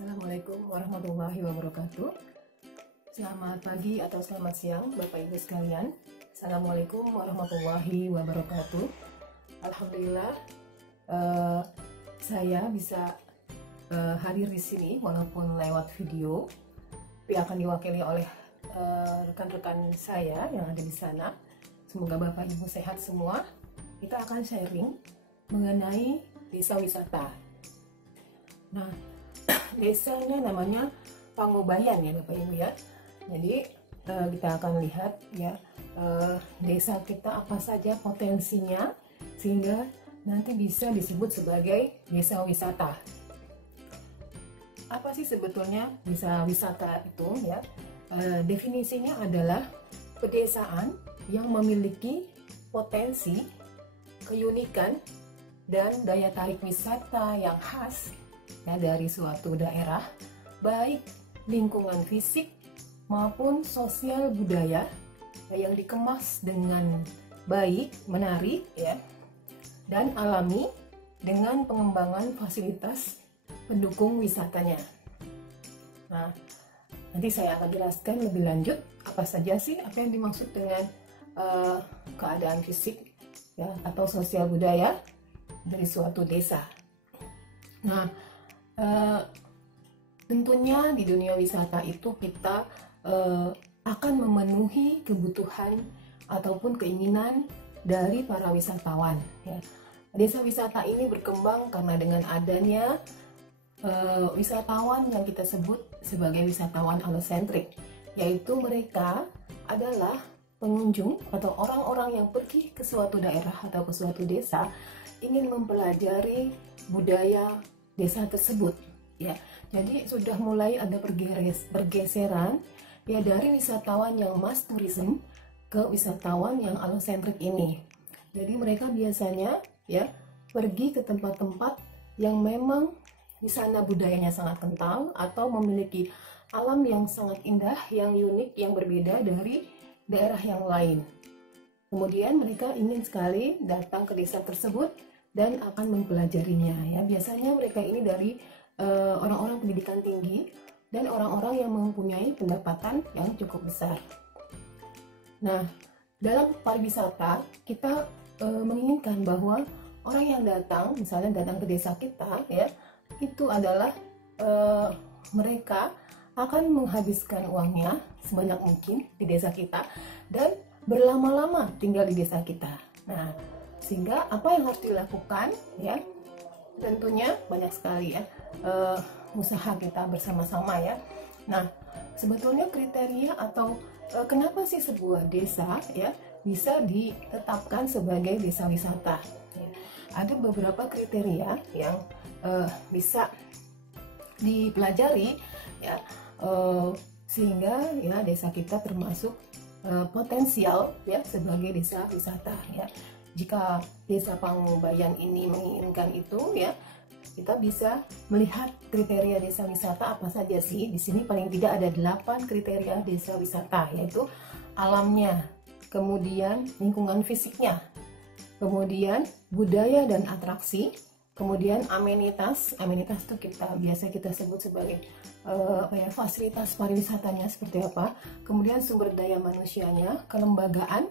Assalamualaikum warahmatullahi wabarakatuh. Selamat pagi atau selamat siang Bapak Ibu sekalian. Assalamualaikum warahmatullahi wabarakatuh. Alhamdulillah saya bisa hadir di sini walaupun lewat video, tapi akan diwakili oleh rekan-rekan saya yang ada di sana. Semoga Bapak Ibu sehat semua. Kita akan sharing mengenai desa wisata. Nah, desanya namanya Pangobayan ya Bapak Ibu ya. Jadi kita akan lihat ya desa kita apa saja potensinya sehingga nanti bisa disebut sebagai desa wisata. Apa sih sebetulnya desa wisata itu ya? Definisinya adalah pedesaan yang memiliki potensi, keunikan, dan daya tarik wisata yang khas ya, dari suatu daerah, baik lingkungan fisik maupun sosial budaya ya, yang dikemas dengan baik, menarik ya, dan alami dengan pengembangan fasilitas pendukung wisatanya. Nah, nanti saya akan jelaskan lebih lanjut apa saja sih apa yang dimaksud dengan keadaan fisik ya, atau sosial budaya dari suatu desa. Nah, tentunya di dunia wisata itu kita akan memenuhi kebutuhan ataupun keinginan dari para wisatawan ya. Desa wisata ini berkembang karena dengan adanya wisatawan yang kita sebut sebagai wisatawan alosentrik, yaitu mereka adalah pengunjung atau orang-orang yang pergi ke suatu daerah atau ke suatu desa ingin mempelajari budaya desa tersebut ya. Jadi sudah mulai ada pergeseran ya dari wisatawan yang mass tourism ke wisatawan yang alosentrik ini. Jadi mereka biasanya ya pergi ke tempat-tempat yang memang di sana budayanya sangat kental atau memiliki alam yang sangat indah, yang unik, yang berbeda dari daerah yang lain. Kemudian mereka ingin sekali datang ke desa tersebut dan akan mempelajarinya ya. Biasanya mereka ini dari orang-orang pendidikan tinggi dan orang-orang yang mempunyai pendapatan yang cukup besar. Nah, dalam pariwisata kita menginginkan bahwa orang yang datang, misalnya datang ke desa kita ya, itu adalah mereka akan menghabiskan uangnya sebanyak mungkin di desa kita dan berlama-lama tinggal di desa kita. Nah, sehingga apa yang harus dilakukan ya, tentunya banyak sekali ya usaha kita bersama-sama ya. Nah, sebetulnya kriteria atau kenapa sih sebuah desa ya bisa ditetapkan sebagai desa wisata ya. Ada beberapa kriteria yang bisa dipelajari ya, sehingga ya desa kita termasuk potensial ya sebagai desa wisata ya. Jika desa Pangobayan ini menginginkan itu ya, kita bisa melihat kriteria desa wisata apa saja sih. Di sini paling tidak ada 8 kriteria desa wisata, yaitu alamnya, kemudian lingkungan fisiknya, kemudian budaya dan atraksi, kemudian amenitas itu biasa kita sebut sebagai fasilitas pariwisatanya seperti apa, kemudian sumber daya manusianya, kelembagaan,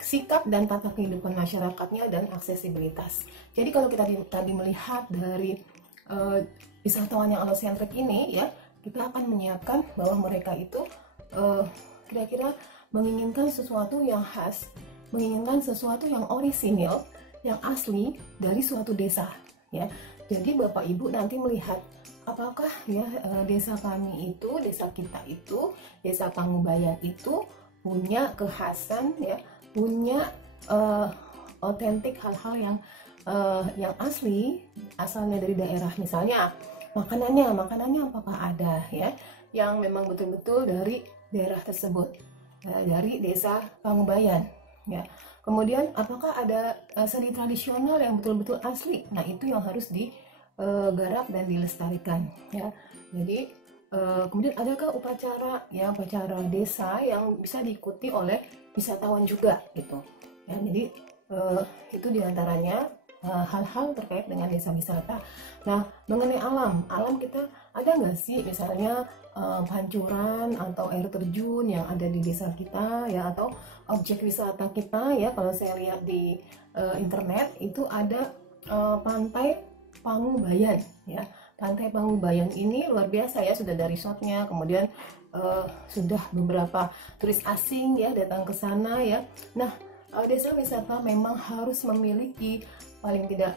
sikap dan tata kehidupan masyarakatnya, dan aksesibilitas. Jadi kalau kita tadi melihat dari wisatawan yang alosentrik ini ya, kita akan menyiapkan bahwa mereka itu kira-kira menginginkan sesuatu yang khas, menginginkan sesuatu yang orisinil, yang asli dari suatu desa ya. Jadi Bapak Ibu nanti melihat apakah ya desa kami itu, desa kita itu, desa Pangobayan itu punya kekhasan ya, punya otentik hal-hal yang asli asalnya dari daerah. Misalnya makanannya apakah ada ya yang memang betul-betul dari daerah tersebut ya, dari desa Pangobayan ya. Kemudian apakah ada seni tradisional yang betul-betul asli? Nah, itu yang harus digarap dan dilestarikan ya. Jadi kemudian adakah upacara desa yang bisa diikuti oleh wisatawan juga gitu ya. Jadi itu diantaranya hal-hal terkait dengan desa wisata. Nah, mengenai alam kita ada nggak sih misalnya pancuran atau air terjun yang ada di desa kita ya, atau objek wisata kita ya. Kalau saya lihat di internet itu ada pantai Pangubayan ya. Pantai Pangubayan ini luar biasa ya, sudah dari shotnya, kemudian sudah beberapa turis asing ya datang ke sana ya. Nah, desa wisata memang harus memiliki paling tidak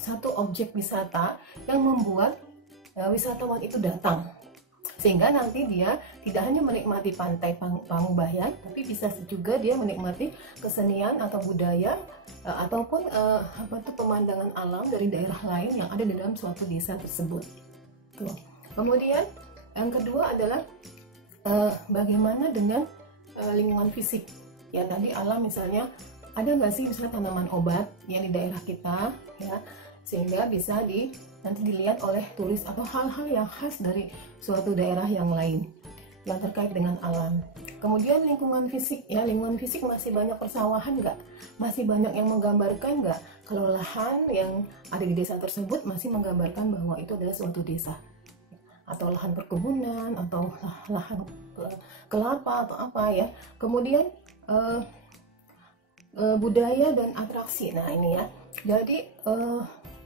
satu objek wisata yang membuat wisatawan itu datang, sehingga nanti dia tidak hanya menikmati pantai Pangubayan, tapi bisa juga dia menikmati kesenian atau budaya ataupun pemandangan alam dari daerah lain yang ada di dalam suatu desa tersebut. Tuh. Kemudian yang kedua adalah bagaimana dengan lingkungan fisik ya. Tadi alam, misalnya ada nggak sih misalnya tanaman obat yang di daerah kita ya, sehingga bisa nanti dilihat oleh turis, atau hal-hal yang khas dari suatu daerah yang lain yang terkait dengan alam. Kemudian lingkungan fisik ya, lingkungan fisik masih banyak persawahan nggak? Masih banyak yang menggambarkan nggak kalau lahan yang ada di desa tersebut masih menggambarkan bahwa itu adalah suatu desa, atau lahan perkebunan, atau lahan kelapa atau apa ya. Kemudian budaya dan atraksi. Nah ini ya, jadi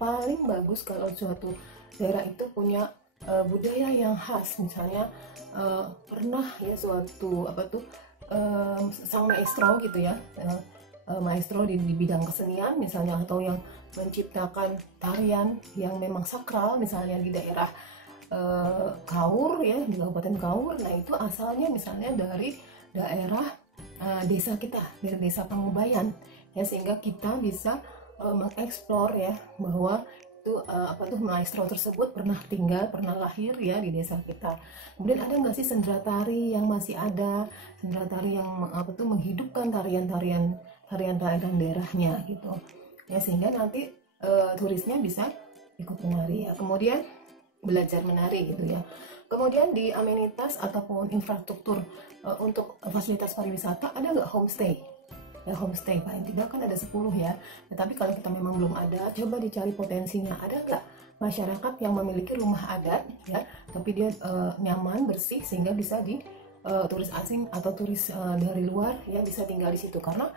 paling bagus kalau suatu daerah itu punya budaya yang khas. Misalnya pernah ya suatu sang maestro gitu ya, maestro di bidang kesenian misalnya, atau yang menciptakan tarian yang memang sakral misalnya di daerah Kaur ya, di Kabupaten Kaur. Nah itu asalnya misalnya dari daerah desa kita, dari desa Pangubayan ya, sehingga kita bisa mengeksplor ya bahwa itu maestro tersebut pernah tinggal, pernah lahir ya di desa kita. Kemudian ada nggak sih sendera tari yang masih ada, sendera tari yang menghidupkan tarian-tarian daerahnya gitu ya, sehingga nanti turisnya bisa ikut menari ya, kemudian belajar menari gitu ya. Kemudian di amenitas ataupun infrastruktur untuk fasilitas pariwisata, ada nggak homestay? Ya, homestay paling tidak kan ada 10 ya. Tapi kalau kita memang belum ada, coba dicari potensinya. Ada nggak masyarakat yang memiliki rumah adat ya, tapi dia nyaman, bersih, sehingga bisa turis asing atau turis dari luar ya bisa tinggal di situ, karena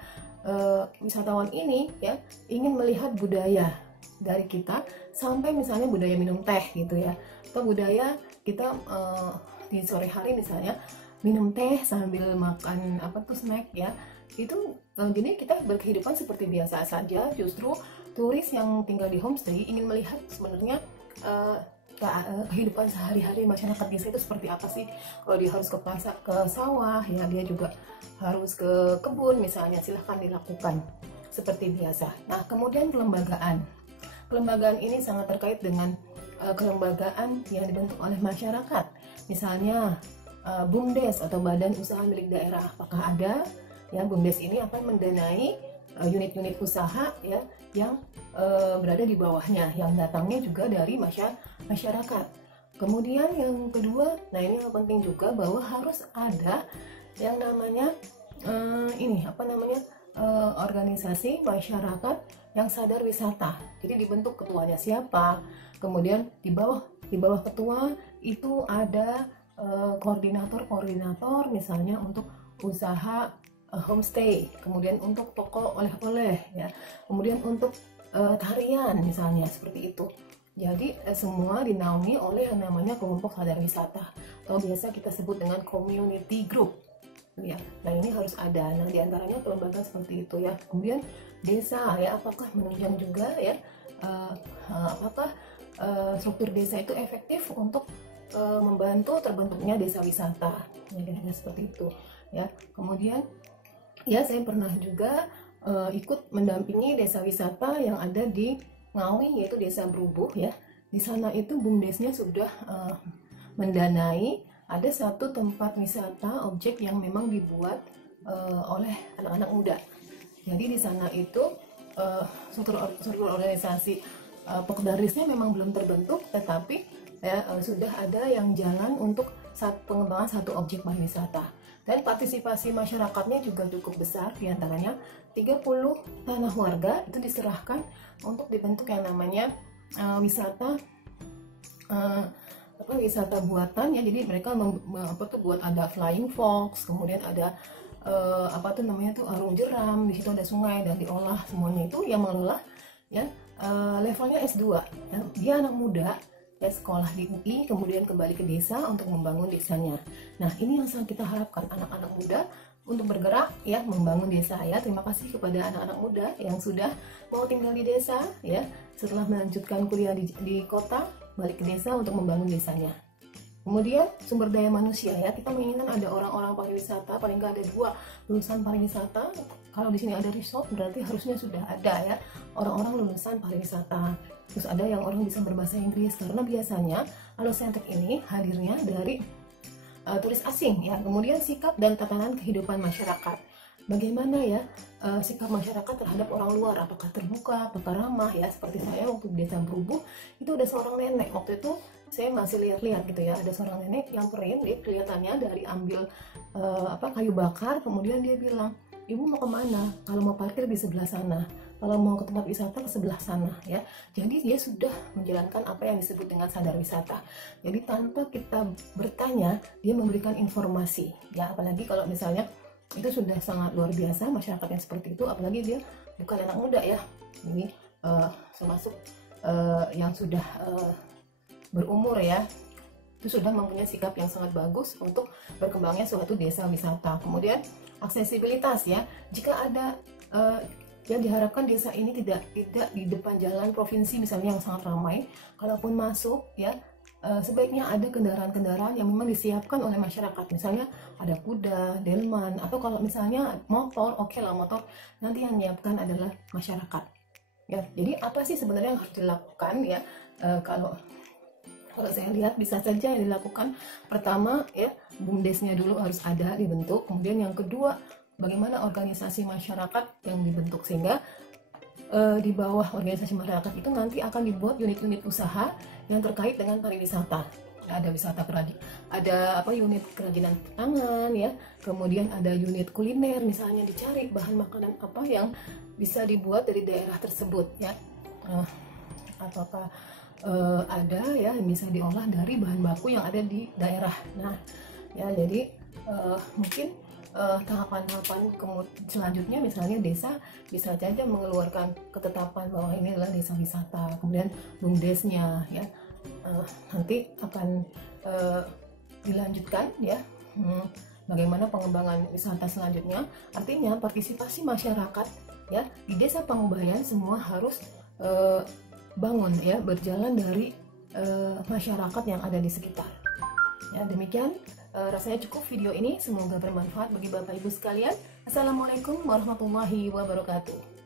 wisatawan ini ya ingin melihat budaya dari kita, sampai misalnya budaya minum teh gitu ya, atau budaya kita di sore hari misalnya minum teh sambil makan snack ya. Itu jadi kita berkehidupan seperti biasa saja. Justru turis yang tinggal di homestay ingin melihat sebenarnya kehidupan sehari-hari masyarakat desa itu seperti apa sih. Kalau dia harus ke pasar, ke sawah ya, dia juga harus ke kebun misalnya, silahkan dilakukan seperti biasa. Nah, kemudian kelembagaan ini sangat terkait dengan kelembagaan yang dibentuk oleh masyarakat. Misalnya BUMDes atau Badan Usaha Milik Daerah, apakah ada ya? BUMDes ini akan mendanai unit-unit usaha ya yang berada di bawahnya, yang datangnya juga dari masyarakat. Kemudian yang kedua, nah ini yang penting juga, bahwa harus ada yang namanya organisasi masyarakat yang sadar wisata. Jadi dibentuk ketuanya siapa, kemudian di bawah ketua itu ada koordinator misalnya untuk usaha homestay, kemudian untuk toko oleh-oleh ya, kemudian untuk tarian misalnya, seperti itu. Jadi semua dinaungi oleh yang namanya kelompok sadar wisata, atau biasa kita sebut dengan community group ya. Nah ini harus ada. Nah diantaranya kelembagaan seperti itu ya. Kemudian desa ya, apakah menunjang juga ya, apakah struktur desa itu efektif untuk membantu terbentuknya desa wisata ya, kira-kira seperti itu ya. Kemudian ya, saya pernah juga ikut mendampingi desa wisata yang ada di Ngawi, yaitu Desa Berubuh ya. Di sana itu BUMDesnya sudah mendanai ada satu tempat wisata objek yang memang dibuat oleh anak-anak muda. Jadi di sana itu struktur organisasi Pokdarisnya memang belum terbentuk, tetapi ya, sudah ada yang jalan untuk pengembangan satu objek pariwisata. Dan partisipasi masyarakatnya juga cukup besar, diantaranya 30 tanah warga itu diserahkan untuk dibentuk yang namanya wisata wisata buatan ya. Jadi mereka buat ada flying fox, kemudian ada arung jeram, di situ ada sungai dan diolah, semuanya itu yang mengelola ya levelnya S2 ya. Dia anak muda ya, sekolah di UI, kemudian kembali ke desa untuk membangun desanya. Nah, ini yang sangat kita harapkan, anak-anak muda untuk bergerak ya, membangun desa ya. Terima kasih kepada anak-anak muda yang sudah mau tinggal di desa ya, setelah melanjutkan kuliah di kota, balik ke desa untuk membangun desanya. Kemudian sumber daya manusia ya, kita menginginkan ada orang-orang pariwisata, paling nggak ada 2 lulusan pariwisata. Kalau di sini ada resort, berarti harusnya sudah ada ya orang-orang lulusan pariwisata. Terus ada yang orang bisa berbahasa Inggris, karena biasanya Allocentric ini hadirnya dari turis asing ya. Kemudian sikap dan tatanan kehidupan masyarakat. Bagaimana ya sikap masyarakat terhadap orang luar, apakah terbuka, apakah ramah ya. Seperti saya waktu di desa Berubuh, itu ada seorang nenek, waktu itu saya masih lihat-lihat gitu ya, ada seorang nenek yang keren, dia kelihatannya dari ambil kayu bakar, kemudian dia bilang, "Ibu mau kemana? Kalau mau parkir di sebelah sana, kalau mau ke tempat wisata ke sebelah sana ya." Jadi dia sudah menjalankan apa yang disebut dengan sadar wisata. Jadi tanpa kita bertanya, dia memberikan informasi ya. Apalagi kalau misalnya itu sudah sangat luar biasa masyarakat yang seperti itu, apalagi dia bukan anak muda ya, ini termasuk yang sudah berumur ya, itu sudah mempunyai sikap yang sangat bagus untuk berkembangnya suatu desa wisata. Kemudian aksesibilitas ya, jika ada yang diharapkan desa ini tidak di depan jalan provinsi misalnya yang sangat ramai, kalaupun masuk ya sebaiknya ada kendaraan-kendaraan yang memang disiapkan oleh masyarakat, misalnya ada kuda, delman, atau kalau misalnya motor, oke lah motor, nanti yang menyiapkan adalah masyarakat ya. Jadi apa sih sebenarnya yang harus dilakukan ya, kalau saya lihat bisa saja yang dilakukan, pertama ya BUMDesnya dulu harus ada dibentuk, kemudian yang kedua bagaimana organisasi masyarakat yang dibentuk, sehingga di bawah organisasi masyarakat itu nanti akan dibuat unit-unit usaha yang terkait dengan pariwisata. Ada wisata unit kerajinan tangan ya, kemudian ada unit kuliner, misalnya dicari bahan makanan apa yang bisa dibuat dari daerah tersebut ya, apakah ada ya yang bisa diolah dari bahan baku yang ada di daerah. Nah ya, jadi mungkin tahapan-tahapan selanjutnya misalnya desa bisa saja mengeluarkan ketetapan bahwa ini adalah desa wisata, kemudian BUMDesnya ya nanti akan dilanjutkan ya, bagaimana pengembangan wisata selanjutnya. Artinya partisipasi masyarakat ya di desa Pangubayan semua harus bangun ya, berjalan dari masyarakat yang ada di sekitar ya. Demikian rasanya cukup video ini, semoga bermanfaat bagi Bapak Ibu sekalian. Assalamualaikum warahmatullahi wabarakatuh.